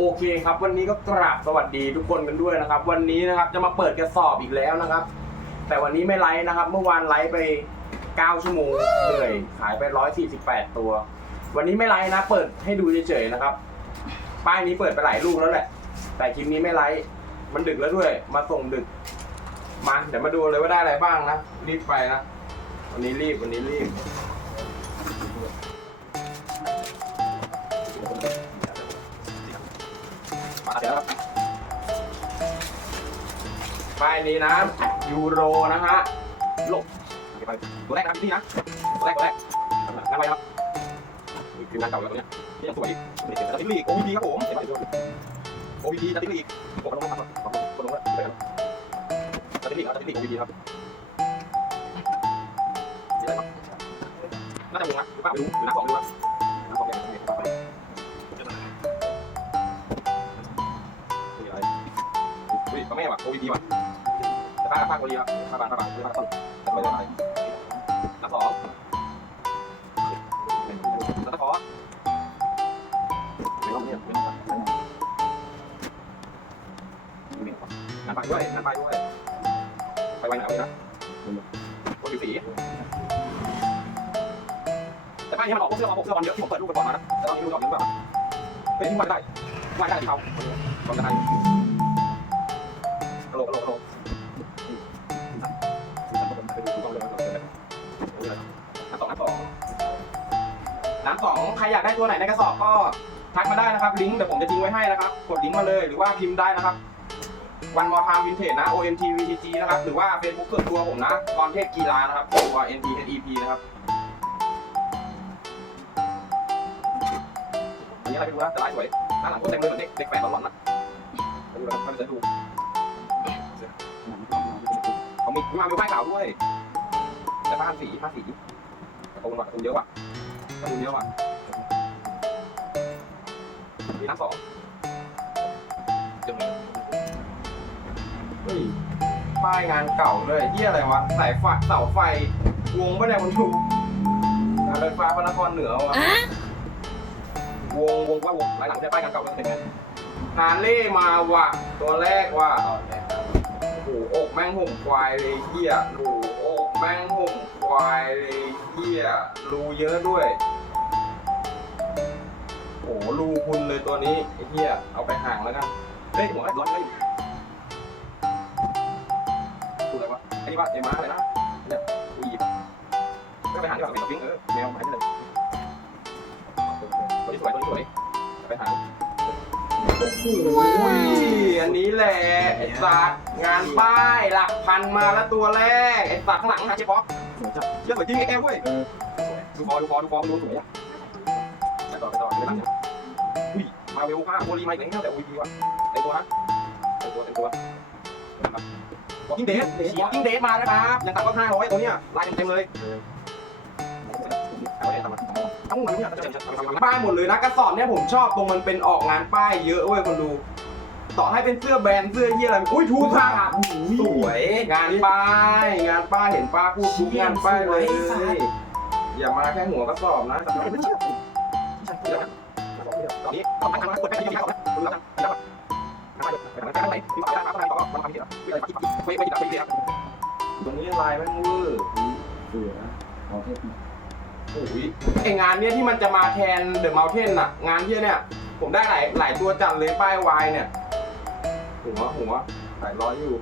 โอเคครับ วันนี้ก็กราบสวัสดีทุกคนกันด้วยนะครับ วันนี้นะครับจะมาเปิดกระสอบอีกแล้วนะครับ แต่วันนี้ไม่ไลฟ์นะครับ เมื่อวานไลฟ์ไป 9 ชั่วโมงเหนื่อยขายไป 148 ตัว วันนี้ไม่ไลฟ์นะ เปิดให้ดูเฉยๆนะครับ ป้ายนี้เปิดไปหลายลูกแล้วแหละ แต่คลิปนี้ไม่ไลฟ์มันดึกแล้วด้วย มาส่งดึก มาเดี๋ยวมาดูเลยว่าได้อะไรบ้างนะรีบไปนะวันนี้รีบวันนี้รีบ ครับป้ายนี้นะ ยูโรนะฮะลบไปตัวแรกนะพี่นะตัวแรกตัวแรกนั่งไว้ครับคืองานเก่าแล้วตัวเนี้ยนี่ยังสวยนี่เห็นจัติลีก OVP ครับผมเห็นไหม OVP จัติลีกกดลงมาครับกดลงแล้วจัติลีกจัติลีก OVP ครับนี่อะไรครับน่าจะวงนะหรือเปล่าไม่รู้หรือน้าสองไม่รู้ว่าห เฮ้ยป้าแม่ว่ะ OVP ว่ะแต่าป้าโคดีครับป้าบานป้าบานป้าบานต้นแต่ไม่ได้ไรหน้าสองแล้วตะขอไม่ต้องเนี่ยไม่ต้องงานไปด้วยงานไปด้วย ไปไวหนาวเลยนะคนผิวสีแต่ป้ายนี้มันออกพวกเสื้อออกพวกเสื้อบอลเยอะที่ผมเปิดรูปไปก่อนมานะแต่ตอนนี้รูปออกเยอะกว่าเป็นที่มันได้ไม่ได้ที่เขาตอนจะได้ สองน้ำสองน้ำสองใครอยากได้ตัวไหนในกระสอบก็ทักมาได้นะครับ ลิงก์เดี๋ยวผมจะทิ้งไว้ให้นะครับ กดลิงก์มาเลยหรือว่าพิมพ์ได้นะครับ วันมอทามวินเทจนะ OMT VTG นะครับ หรือว่า Facebook ส่วนตัวผมนะพรเทพกีฬานะครับตัว NTHEP นะครับอันนี้อะไรไม่รู้นะแต่ลายสวยด้านหลังก็เต็มเลยเหมือนเด็กเด็กแฝดหลอนๆนะไปดูนะครับไปดูเขามีมามีป้ายขาวด้วย แต่ผ้าสีผ้าสีกระตุ้นว่ะกระตุ้นเยอะว่ะกระตุ้นเยอะว่ะมีน้ำสองจะมีเฮ้ยป้ายงานเก่าเลยเหียอะไรวะสายไฟเสาไฟวงไม่ได้มันถูกการไฟฟ้าพระนครเหนือว่ะวงวงว่าวงหลายหลังจะป้ายกันเก่าก็เป็นไงฮาเล่มาว่ะตัวแรกว่ะโอ้โหอกแม่งห่มควายเลยเฮียรูอก แม่งห่มควายเลยเฮียรูเยอะด้วย โอ้โหรูคุณเลยตัวนี้ไอ้เฮียเอาไปห่างแล้วกัน เฮ้ยหัวไอ้ร้อนไม่ดูอะไรวะไอ้นี่ว่าเอ็มมาอะไรนะเนี่ยกูหยิบก็ไปหาที่แบบเป็นปิ้งเออแมวหายไปเลยตัวนี้สวยตัวนี้สวยไปหา โอ้โหอันนี้แหละไอ้สัตว์งานป้ายหลักพันมาแล้วตัวแรกไอ้สัตว์ข้างหลังหาเจ๊ป๊อกเยอะสวยจริงไอ้แก้วเว้ยดูฟอดูฟอดูฟอดูสวยอะไปต่อไปต่อไปหลังเนี่ยอุ้ยมาเวลห้าโอลีมาอีกแล้วแต่โอ้ยดีว่ะเต็มตัวนะเต็มตัวเต็มตัววอกิ้งเดทวอกิ้งเดทมานะครับยังต่ำก็ห้าร้อยตัวเนี้ยลายเต็มๆเลยเอาไว้ทำอะไร ต้องมันเนี่ยป้ายหมดเลยนะกระสอบเนี่ยผมชอบตรงมันเป็นออกงานป้ายเยอะเว้ยคนดู ต่อให้เป็นเสื้อแบรนด์เสื้อเยี่ยอะไรอุ้ยทูท่าสวยงานป้ายงานป้ายเห็นป้าพูดทุกงานป้ายเลยอย่ามาแค่หัวกระสอบนะแต่ไม่เชื่อตอนนี้ต้องทำงานกดไปที่นี่ก่อนนะดูแล้วกันแล้วไปไปที่ป้าป้าป้าต่อมาทำที่อะไรไปไปไปที่ตรงนี้ลายแม่งมือเสือเอาเทพ โอ้ยไองานเนี้ยที่มันจะมาแทนเดอะม t เทนอะงานที่เนี่ย ผมได้หลายหลายตัวจัดเลยป้ายวายเนี่ย หัวหัวหลายร้อยอยู่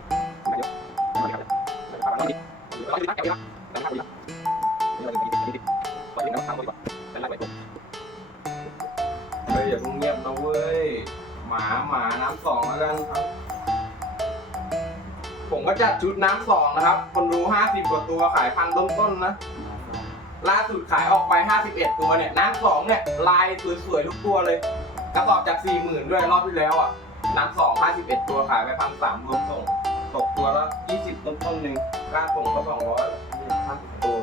เฮ้ยอย่าเพิ่งเงียบนะเว้ย หมาหมาน้ำสองแล้วกันครับ ผมก็จัดชุดน้ำสองนะครับ คนดูห้าสิบกว่าตัวขายพันต้นๆนะ ล่าสุดขายออกไป 51 ตัวเนี่ยน้ำสองเนี่ยลายสวยๆทุกตัวเลยกระสอบจาก 40,000 ด้วยรอบที่แล้วอะน้ำสอง51 ตัวขายไปพันสามรวมส่งตกตัวละ20 ต้นต้นๆหนึ่งค่าส่งก็200นี่50ตัว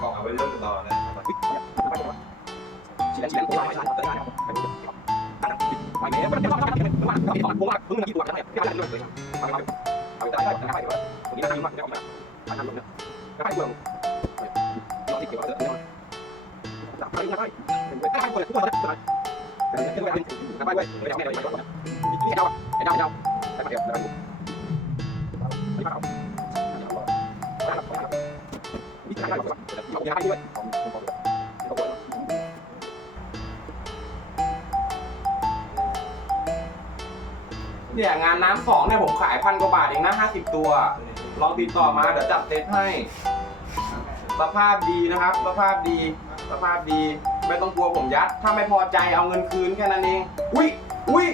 กองเอาไปเรื่องต่อนะชิ้นละชิ้นละชิ้นละชิ้นละชิ้นละไป เนี่ยงานน้ำสองเนี่ยผมขายพันกว่าบาทเองนะห้าสิบตัว ลองติดต่อมาเดี๋ยวจัดเซตให้ สภาพดีนะครับ สภาพดี สภาพดี ไม่ต้องกลัวผมยัด ถ้าไม่พอใจเอาเงินคืนแค่นั้นเอง อุ้ย อุ้ย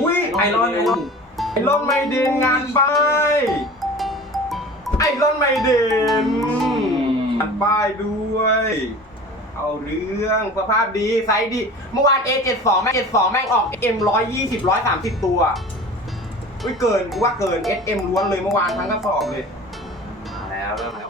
อุ้ย ไอรอนไอรอนไอรอนไม่เด่นงานไปไอรอนไม่เด่นงานป้ายด้วย เอาเรื่องสภาพดีไซส์ดี เมื่อวาน A72 แม่ง72แม่งออก M120 130 ตัว อุ้ยเกินกูว่าเกิน SM ล้วนเลยเมื่อวานทั้งกระสอบเลย มาแล้วเริ่มแล้ว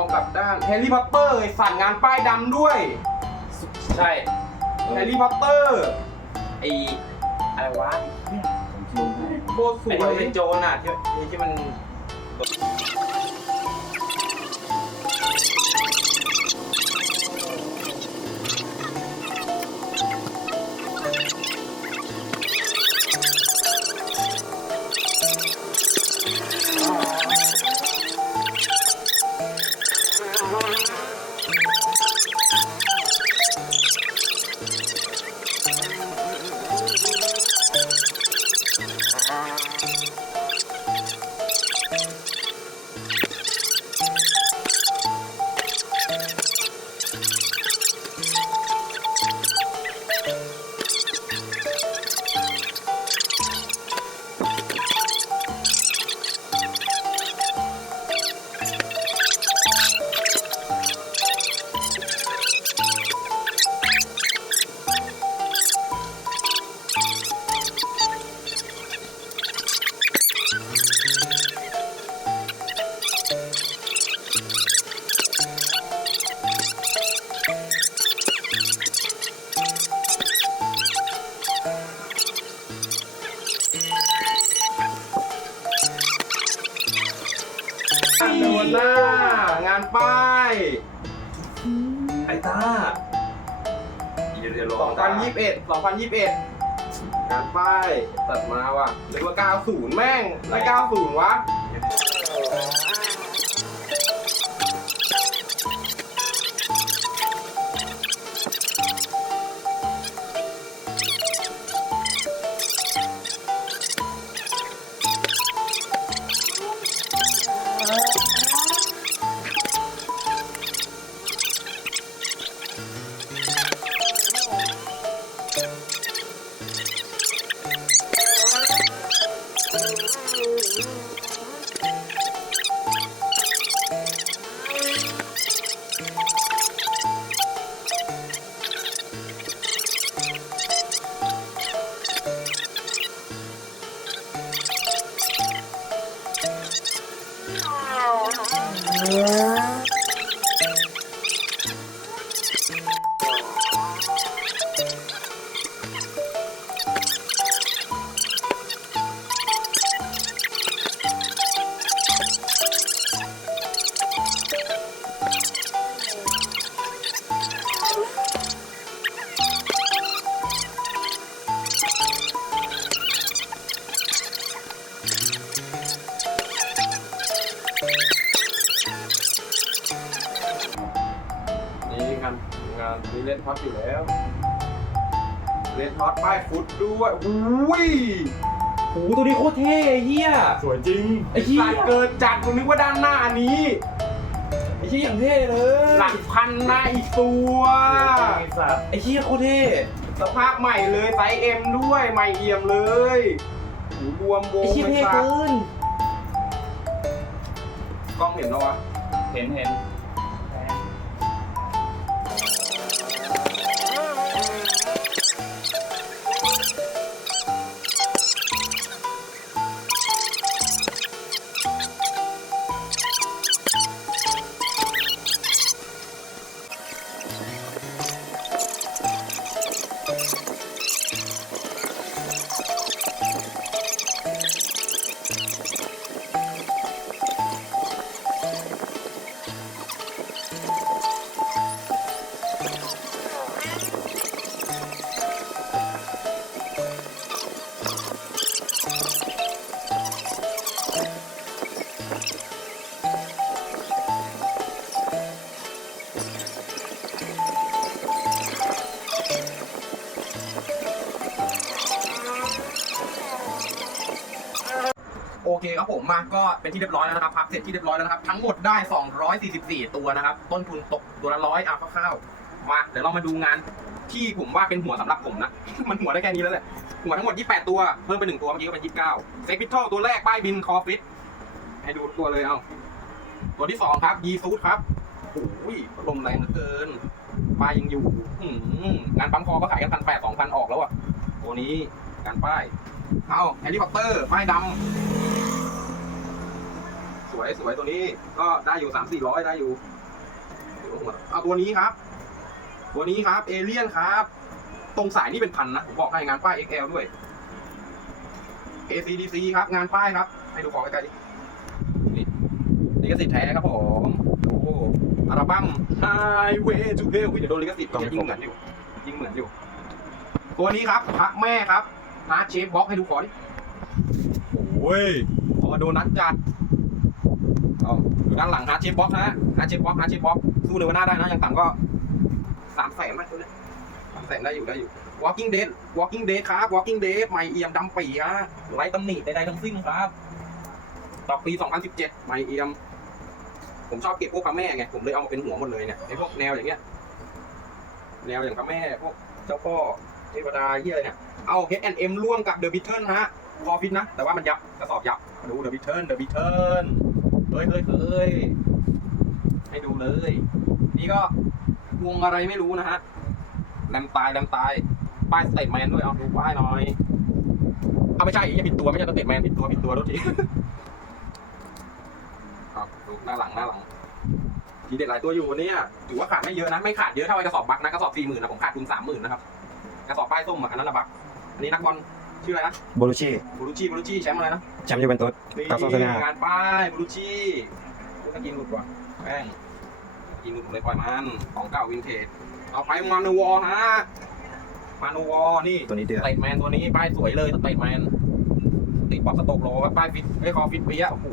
องกลับด้านแฮร์รี่พอตเตอร์ไสัตว์งานป้ายดำด้วยใช่แฮร์รี่พอตเตอร์ไออะไรวะผโคตรสวยมันเป็นโจนอะที่ที่มัน หน้า งานป้าย ไอ้งพันยี่สิบเอ็ดสองพันยี่สิบเอ็ดงานป้าย ตัดมาว่ะหรือว่าย์แม่งไม่ย์วะ 哦，好。ันงานนี้เลนท็อตอยู่แล้วเลนท็อตป้ายฟุตด้วยอุ้ยโหตัวนี้โคตรเท่ไอ้เหี้ย สวยจริง ไอ้เหี้ยเกิดจัดผมนึกว่าด้านหน้านี้ไอ้เหี้ยอย่างเท่เลยหลักพันหน้าอีกตัวไอ้เหี้ยโคตรเท่สภาพใหม่เลยไซส์เอ็มด้วยใหม่เอี่ยมเลยหูบวมโบไอ้เหี้ยเท่เกินกล้องเห็นแล้วะเห็นเห็น ก็เป็นที่เรียบร้อยแล้วนะครับพับเสร็จที่เรียบร้อยแล้วนะครับ ทั้งหมดได้ 244 ตัวนะครับ ต้นทุนตกตัวละร้อยอะคร่าวๆมาเดี๋ยวเรามาดูงานที่ผมว่าเป็นหัวสำหรับผมนะ มันหัวได้แค่นี้แล้วแหละหัวทั้งหมด 28 ตัวเพิ่มไปหนึ่งตัวเมื่อกี้ก็เป็น 29เซ็กพิทอลตัวแรกป้ายบินคอฟิตให้ดูตัวเลยเอาตัวที่สองครับยีซูดครับโอ้ยลมแรงเหลือเกินป้ายยังอยู่งานปั๊มคอก็ขายกันพันแปดสองพันออกแล้วอะตัวนี้งานป้าย เอาแฮร์รี่พอตเตอร์ป้ายดำ วยสวยตัวนี้ก็ได้อยู่สามสี่ร้อยได้อยู่เอาตัวนี้ครับ ตัวนี้ครับเอเลียนครับ ตรงสายนี่เป็นพันนะผมบอกให้งานป้าย XL ด้วย ACDC ครับ งานป้ายครับ ให้ดูของใกล้ๆดินี่ลิขสิทธิ์แท้ครับผมโอ้อัลบั้ม Highway to Hell เดี๋ยวโดนลิขสิทธิ์ยิ่งเหมือนอยู่ยิ่งเหมือนอยู่ ตัวนี้ครับพระแม่ครับฮาร์ดเชฟบ็อกให้ดูขอดิโอ้ยขอโดนัทจัด อาอยู่ด้านหลังฮาร์ดเชฟบ็อกฮะฮาร์ดเชฟบ็อกฮาร์ดเชฟบ็อกสู้เนวาน่าได้นะยังต่ำก็สามแสนไหมตัวเนี้ยสามแสนได้อยู่ได้อยู่ Walking Dead Walking Dead ครับ Walking Dead ใหม่เอี่ยมดำปีฮะไร้ตำหนิใดๆทั้งสิ้นครับต่อปี 2017ใหม่เอี่ยม ผมชอบเก็บพวกพระแม่ไงผมเลยเอามาเป็นหัวหมดเลยเนี่ยไอพวกแนวอย่างเงี้ยแนวอย่างพระแม่พวกเจ้าพ่อเทวดาเฮียอะไรเนี่ยเอา H&M ร่วมกับ The Beatles ฮะพอฟิตนะ แต่ว่ามันยับกระสอบยับ ดู The Beatles The Beatles เฮ้ยเฮ้ยเฮ้ยให้ดูเลย นี่ก็วงอะไรไม่รู้นะฮะแรมตายแรมตาย ป้ายสเตทแมนด้วยเอาดูป้ายหน่อยเอาไม่ใช่ยังผิดตัวไม่ใช่สเตทแมนผิดตัวผิดตัวรถทีครับดูหน้าหลังหน้าหลังทีเด็ดหลายตัวอยู่วันนี้ถือว่าขาดไม่เยอะนะไม่ขาดเยอะเท่าไอ้กระสอบบักนะกระสอบสี่หมื่นนะผมขาดทุนสามหมื่นนะครับกระสอบป้ายส้มอันนั้นละบักอันนี้นักบอล ชื่ออะไรนะโบลูชีบูรุชีบูรุชีแชมป์อะไรนะแชมป์ยูเวนตุสครับโฆษณางานป้ายบลูชีลูกกินหลุดว่ะแป้งกินหลุดเลยปล่อยมันของเก่าวินเทจเอาไปมานูวอฮะมานูวอนี่ตัวนี้เดือสดเตทแมนตัวนี้ป้ายสวยเลยสเตทแมนติดปอกสโตกโลครับป้ายฟิตไอ้ยคอฟิตเปียะโอ้โห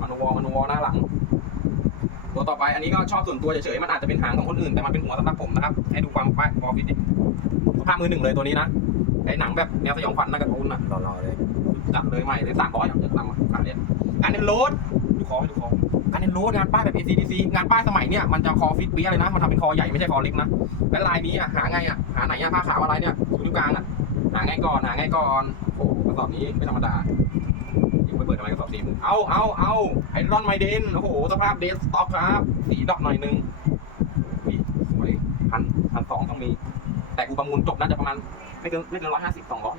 มานูวอมานูวอหน้าหลัง ตัวต่อไปอันนี้ก็ชอบส่วนตัวเฉยๆมันอาจจะเป็นหางของคนอื่นแต่มันเป็นหัวสำหรับผมนะครับให้ดูความป้ายคอฟิตดิสภาพมือหนึ่งเลยตัวนี้นะ ไอ้หนังแบบแนวสยองขวัญนะการ์ตูนนะรอๆเลยจับเลยใหม่เลยสามร้อยอย่างเดียวตามมาขายเนี่ยงานเน้นโรดดูคอให้ดูคอการเน้นโรดงานป้ายแบบ ACDC งานป้ายสมัยเนี่ยมันจะคอฟิตเปี้ยเลยนะมันทำเป็นคอใหญ่ไม่ใช่คอเล็กนะและลายนี้อะหาไงอะหาไหนอะผ้าขาวอะไรเนี่ยสูนิ้วกลางอะหาไงก่อนหาไงก่อนโอ้โหกระสอบนี้ไม่ธรรมดายิงไปเปิดทำไมกระสอบสี่หมื่นเอาเอาเอาไอรอนไมเดนโอ้โหสภาพเดสต็อกครับสีดอกหน่อยนึงสวยพันพันสองต้องมีแต่กูประมูลจบน่าจะประมาณ ไม่เกินไม่เกินร้อยห้าสิบสองร้อย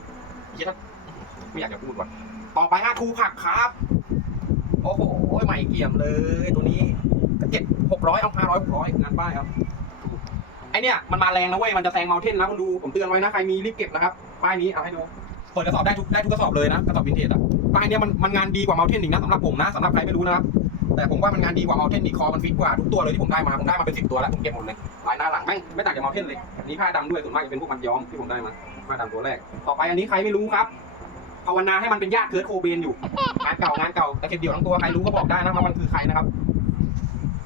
คิดว่าไม่อยากจะพูดว่ะต่อไปฮะครูผักครับ โอ้โหใหม่เกี่ยมเลย ตัวนี้เจ็ดหกร้อยเอาห้าร้อยหกร้อยงานป้ายครับไอเนี่ยมันมาแรงนะเว้ยมันจะแซงเมลเทนนะคุณดูผมเตือนไว้นะใครมีรีบเก็บนะครับป้ายนี้เอาให้ดูเปิดกระสอบได้ทุกได้ทุกกระสอบเลยนะกระสอบวินเทจอะป้ายเนี้ยมันมันงานดีกว่าเมลเทนอีกนะสำหรับผมนะสำหรับใครไม่รู้นะครับแต่ผมว่ามันงานดีกว่าเมลเทนอีกคอมันฟิตกว่าทุกตัวเลยที่ผมได้มาผมได้มาเป็นสิบตัวแล้วผมเก็บหมดเลย ลาหลังแม่งไม่ต่างจากมลเทนเลยอันนี้ผ้าดำด้วยส่วนมากจะเป็นพวกมันย้อมที่ผมได้มาผ้าดำตัวแรก ต่อไปอันนี้ใครไม่รู้ครับภาวนาให้มันเป็นญาติเคิร์ดโคเบนอยู่งานเก่างานเก่าแต่เก็บเดี่ยวทั้งตัวใครรู้ก็บอกได้นะว่ามันคือใครนะครับ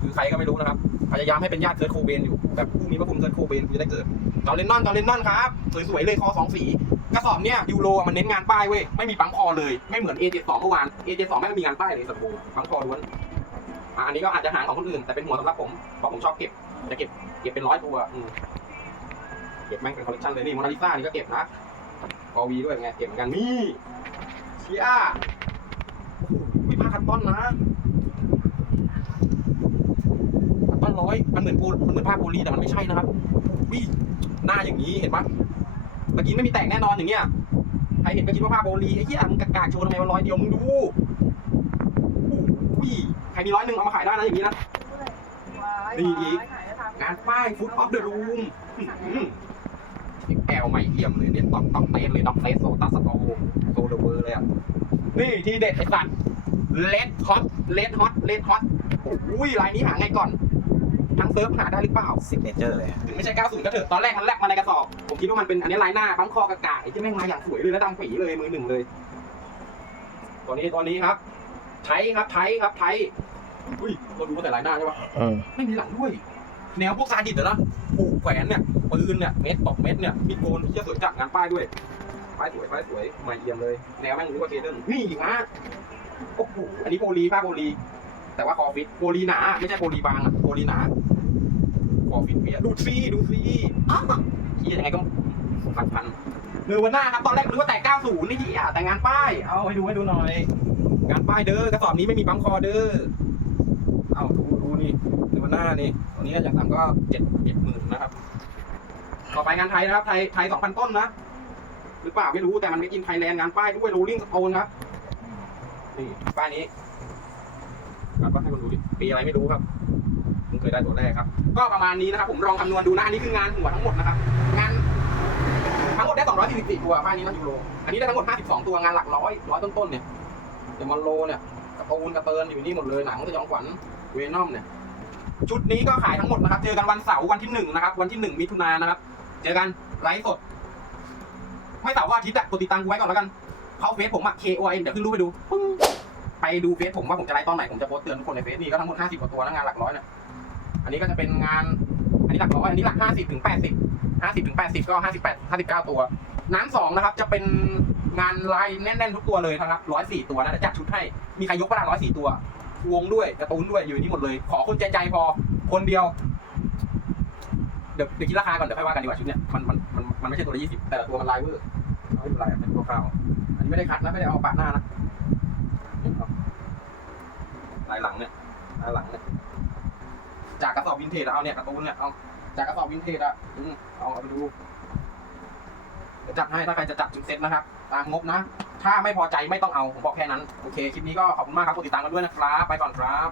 คือใครก็ไม่รู้นะครับพยายามให้เป็นญาติเคิร์ดโคเบนอยู่แบบผู้มีพระคุณเคิร์ดโคเบนจะได้เกิดจอร์เลนนอนจอร์เลนนอนครับสวยๆเลยคอสองสีกระสอบเนี่ยยูโรมันเน้นงานป้ายเว้ยไม่มีปั๊มคอเลยไม่เหมือน A72 เมื่อวาน A72 ไม่มีงานป้ายเลยสักบูปั๊มคอล้วนอันนี้ก็อาจจะหางของคนอื่นแต่เป็นหัวสำหรับผมเพราะผมชอบเก็บจะเก็บ ก็บเป็นร้อยตัวอืมเก็บแม่งเป็นคอลเลคชันเลยนี่โมนาลิซานี่ก็เก็บนะกอวีด้วยไงเก็บเหมือนกันนี่เชียโอ้โหมีผ้าคัตตอนนะคัตตอนร้อยมันเหมือนโพลมันเหมือนผ้าโพลีแต่มันไม่ใช่นะครับวิหน้าอย่างนี้เห็นปะเมื่อกี้ไม่มีแตกแน่นอนอย่างเงี้ยใครเห็นก็คิดว่าผ้าโพลีไอ้เหี้ยมึงกากๆโชว์ทำไมมันร้อยเดียวมึงดูโอ้โหใครมีร้อยหนึ่งเอามาขายได้นะอย่างนี้นะนี่อีก งานป้ายฟุตออฟเดอะรูมแอลใหม่เอี่ยมเลยเนี่ยต็อกต็อกเตนเลยด็อกเตสโซตัสโตโซเดเวอร์เลยอะ นี่ทีเด็ดไอ้สัตว์เลดฮอตเลดฮอตเลดฮอตอุ้ยลายนี้หาไงก่อน ทั้งเซิร์ฟหาได้หรือเปล่าซิกเนเจอร์เลยถึงไม่ใช่ 90 ก็เถอะ ตอนแรกมันแลกมาในกระสอบ ผมคิดว่ามันเป็นอันนี้ลายหน้าปั๊มคอกระกาไอ้ที่แม่งมาอย่างสวยเลยแล้วดำฝีเลยมือหนึ่งเลยตัวนี้ตัวนี้ครับไทยครับไทยครับไทยอุ้ยเราดูว่าแต่ลายหน้าใช่ปะอืมไม่มีหลังด้วย แนวพวกซาดิสเหรอนะผูกแขวนเนี่ยปืนเนี่ยเม็ดตอกเม็ดเนี่ยมีดโกนที่สวยจัดงานป้ายด้วยป้ายสวยป้ายสวยใหม่เอี่ยมเลย แนวแม่งรู้ว่าเคเดิลนี่อีกนะโอ้โหอันนี้โปลีป้าโปลี แต่ว่าคอฟิตโปลีหนา ไม่ใช่โปลีบางอะโปลีหนาคอฟิตเปียดูดซีดูดซีอ้าวที่ยังไงก็หลักพันเรือวันหน้าครับตอนแรกนึกว่าแต่90นี่ที่แต่งานป้าย เอาให้ดูให้ดูหน่อย งานป้ายเด้อกระสอบนี้ไม่มีปั๊มคอเด้อเอาดูดูนี่เรือวันหน้านี่ตัว นี้อย่างต่ำก็เจ็ดเจ็ดหมื่นนะครับ ต่อไปงานไทยนะครับ ไทยไทยสองพันต้นนะ หรือเปล่าไม่รู้แต่มันไม่กินไทยแลนด์งานป้ายด้วยโรลลิ่งสโตนครับนี่ป้ายนี้ครับก็ให้คนดูดิปีอะไรไม่รู้ครับเพิ่งเคยได้ตัวแรกครับ ก็ประมาณนี้นะครับ ผมลองคำนวณดูนะอันนี้คืองานหัวทั้งหมดนะครับ งานทั้งหมดได้244ตัวป้ายนี้นะยูโรอันนี้ได้ทั้งหมด 52 ตัวงานหลักร้อยร้อยต้นๆเนี่ยเดมอนโลเนี่ยกระตูนกระเตินอยู่นี่หมดเลยหนังสยองขวัญเวนอมเนี่ย ชุดนี้ก็ขายทั้งหมดนะครับ เจอกันวันเสาร์วันที่หนึ่งนะครับ วันที่หนึ่งมิถุนายนนะครับ เจอกันไลฟ์สด ไม่เสาร์ว่าอาทิตย์อะกดติดตามกูไว้ก่อนแล้วกันเข้าเฟซผมอะ K O N เดี๋ยวขึ้นรูปไปดูปึ้งไปดูเฟซผมว่าผมจะไลฟ์ตอนไหนผมจะโพสเตือนทุกคนในเฟซนี่ก็ทั้งหมด50กว่าตัวนะงานหลักร้อยเนี่ยอันนี้ก็จะเป็นงาน อันนี้หลักร้อยอันนี้หลัก50ถึง80 50ถึง80ก็58 59ตัว น้ำสองนะครับ จะเป็นงานลายแน่นๆทุกตัวเลยนะครับ104ตัวนะจะจัดชุดให้มีใครยกประดา104ตัว วงด้วยการ์ตูนด้วยอยู่นี่หมดเลย ขอคนใจใจพอคนเดียวเดี๋ยวเดี๋ยวคิดราคาก่อนเดี๋ยวค่อยว่ากันดีกว่าชุดเนี้ยมันมันมันมันไม่ใช่ตัวละยี่สิบแต่ละตัวมันลายเวอร์เอาไม่เป็นไรเป็นตัวคราวอันนี้ไม่ได้คัดนะไม่ได้เอาปะหน้านะลายหลังเนี่ยลายหลังเนี่ยจากกระสอบวินเทจเอาเนี่ยการ์ตูนเนี่ยเอาจากกระสอบวินเทจอะเอาเอาไปดูจัดให้ถ้าใครจะจัดจุดเซ็ตนะครับ ตามงบนะ ถ้าไม่พอใจไม่ต้องเอา ผมบอกแค่นั้น โอเค คลิปนี้ก็ขอบคุณมากครับกดติดตามกันด้วยนะครับ ไปก่อนครับ